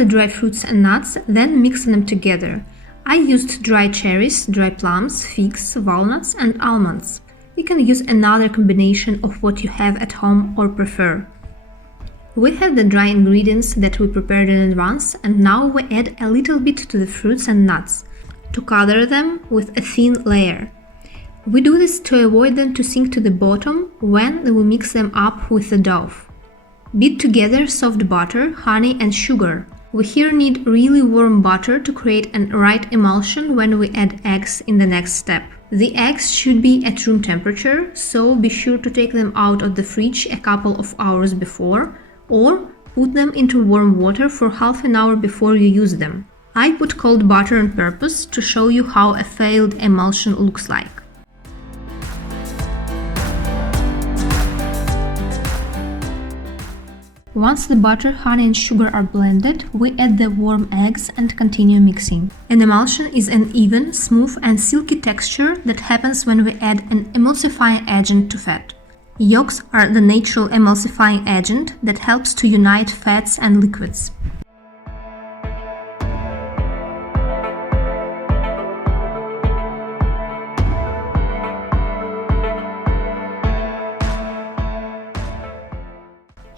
the dry fruits and nuts, then mix them together. I used dry cherries, dry plums, figs, walnuts and almonds. You can use another combination of what you have at home or prefer. We have the dry ingredients that we prepared in advance, and now we add a little bit to the fruits and nuts to cover them with a thin layer. We do this to avoid them to sink to the bottom when we mix them up with the dough. Beat together soft butter, honey and sugar. We here need really warm butter to create a right emulsion when we add eggs in the next step. The eggs should be at room temperature, so be sure to take them out of the fridge a couple of hours before, or put them into warm water for half an hour before you use them. I put cold butter on purpose to show you how a failed emulsion looks like. Once the butter, honey and sugar are blended, we add the warm eggs and continue mixing. An emulsion is an even, smooth and silky texture that happens when we add an emulsifying agent to fat. Yolks are the natural emulsifying agent that helps to unite fats and liquids.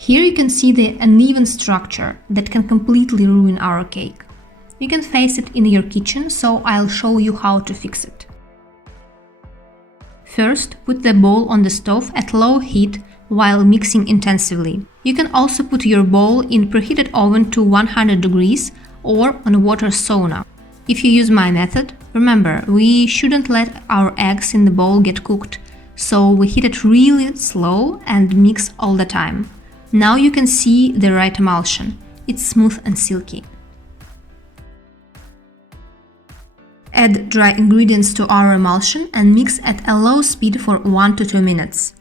Here you can see the uneven structure that can completely ruin our cake. You can face it in your kitchen, so I'll show you how to fix it. First, put the bowl on the stove at low heat while mixing intensively. You can also put your bowl in preheated oven to 100 degrees or on water sauna. If you use my method, remember, we shouldn't let our eggs in the bowl get cooked, so we heat it really slow and mix all the time. Now you can see the right emulsion. It's smooth and silky. Add dry ingredients to our emulsion and mix at a low speed for 1 to 2 minutes.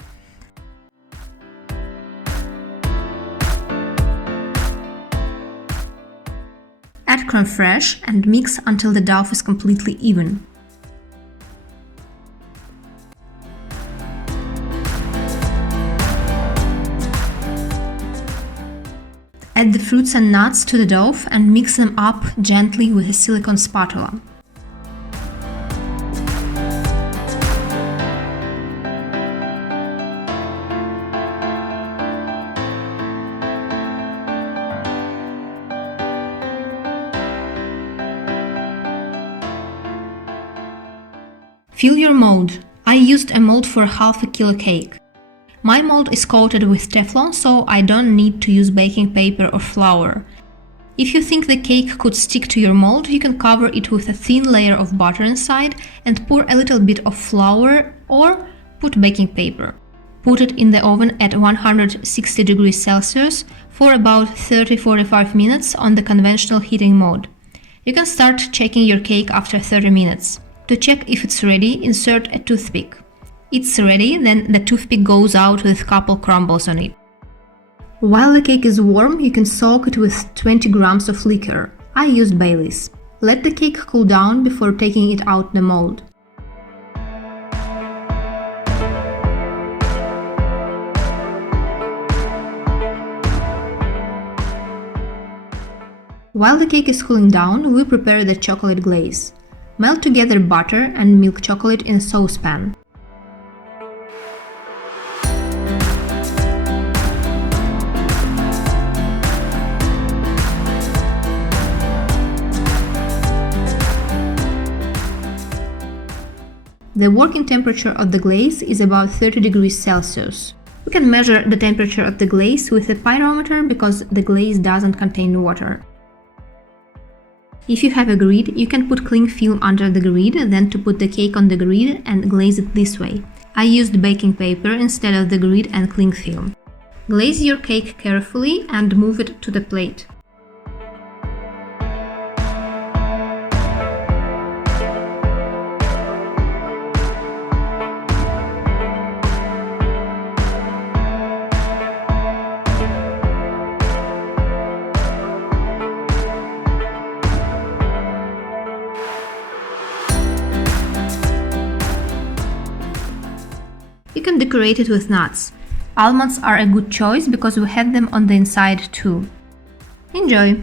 Add creme fraiche and mix until the dough is completely even. Add the fruits and nuts to the dough and mix them up gently with a silicone spatula. Fill your mold. I used a mold for half a kilo cake. My mold is coated with Teflon, so I don't need to use baking paper or flour. If you think the cake could stick to your mold, you can cover it with a thin layer of butter inside and pour a little bit of flour or put baking paper. Put it in the oven at 160 degrees Celsius for about 30-45 minutes on the conventional heating mode. You can start checking your cake after 30 minutes. To check if it's ready, insert a toothpick. It's ready, then the toothpick goes out with a couple crumbles on it. While the cake is warm, you can soak it with 20 grams of liquor. I used Bailey's. Let the cake cool down before taking it out the mold. While the cake is cooling down, we prepare the chocolate glaze. Melt together butter and milk chocolate in a saucepan. The working temperature of the glaze is about 30 degrees Celsius. We can measure the temperature of the glaze with a pyrometer because the glaze doesn't contain water. If you have a grid, you can put cling film under the grid, then to put the cake on the grid and glaze it this way. I used baking paper instead of the grid and cling film. Glaze your cake carefully and move it to the plate. You can decorate it with nuts. Almonds are a good choice because we have them on the inside too. Enjoy!